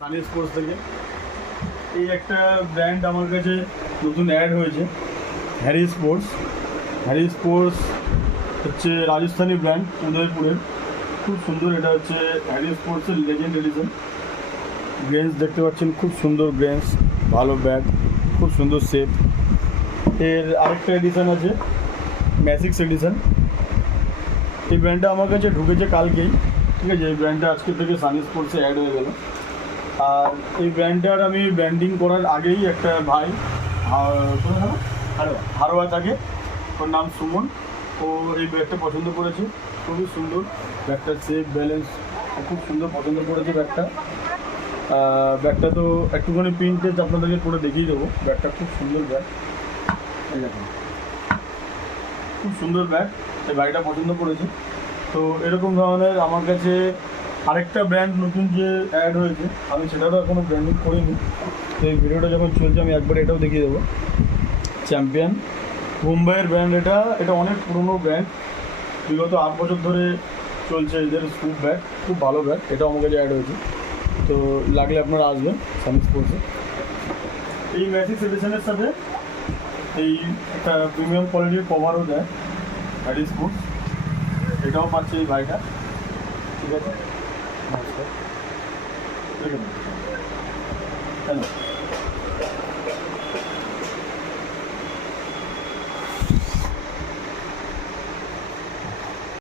Sunny sports থেকে এই একটা ব্র্যান্ড আমার কাছে নতুন অ্যাড হয়েছে, হ্যারি স্পোর্টস। হ্যারি স্পোর্টস হচ্ছে রাজস্থানি ব্র্যান্ড, উদয়পুরের। খুব সুন্দর, এটা হচ্ছে হ্যারি স্পোর্টসের লেজেন্ড এডিশন। গ্রেন্স দেখতে পাচ্ছেন, খুব সুন্দর গ্রেন্স, ভালো ব্যাগ, খুব সুন্দর শেপ। এর আরেকটা এডিশন আছে, ম্যাজিক্স এডিশন। এই ব্র্যান্ডটা আমার কাছে ঢুকেছে কালকেই, ঠিক আছে। এই ব্র্যান্ডটা আজকে থেকে সানি স্পোর্টসে অ্যাড হয়ে গেল। আর এই ব্র্যান্ডটার আমি ব্র্যান্ডিং করার আগেই একটা ভাই হারোয়া থাকে, ওর নাম সুমন, ও এই ব্যাগটা পছন্দ করেছে। খুবই সুন্দর ব্যাগটার শেপ, ব্যালেন্স খুব সুন্দর পছন্দ করেছে ব্যাগটা। ব্যাগটা তো একটুখানি প্রিন্ট টেস্ট আপনাদেরকে করে দেখিয়ে দেবো। ব্যাগটা খুব সুন্দর ব্যাগ, এই দেখুন, খুব সুন্দর ব্যাগ। এই ব্যাগটা পছন্দ করেছে। তো এরকম ধরনের আমার কাছে আরেকটা ব্র্যান্ড নতুন যে অ্যাড হয়েছে, আমি সেটারও এখনও ব্র্যান্ডিং করিনি। তো এই ভিডিওটা যখন চলছে আমি একবার এটাও দেখিয়ে দেবো। চ্যাম্পিয়ন মুম্বাইয়ের ব্র্যান্ড, এটা অনেক পুরনো ব্র্যান্ড, বিগত 8 বছর ধরে চলছে এদের স্কুপ ব্যাগ, খুব ভালো ব্যাগ। এটাও আমার কাছে অ্যাড হয়েছে। তো লাগলে আপনারা আসবেন সানি স্পোর্টসে। এই ম্যাজিক্স এডিশনের সাথে এই একটা প্রিমিয়াম কোয়ালিটির কভারও দেয় হ্যারি স্পোর্টস, এটাও পাচ্ছে এই ভাইটা, ঠিক আছে। নমস্কার, হ্যালো।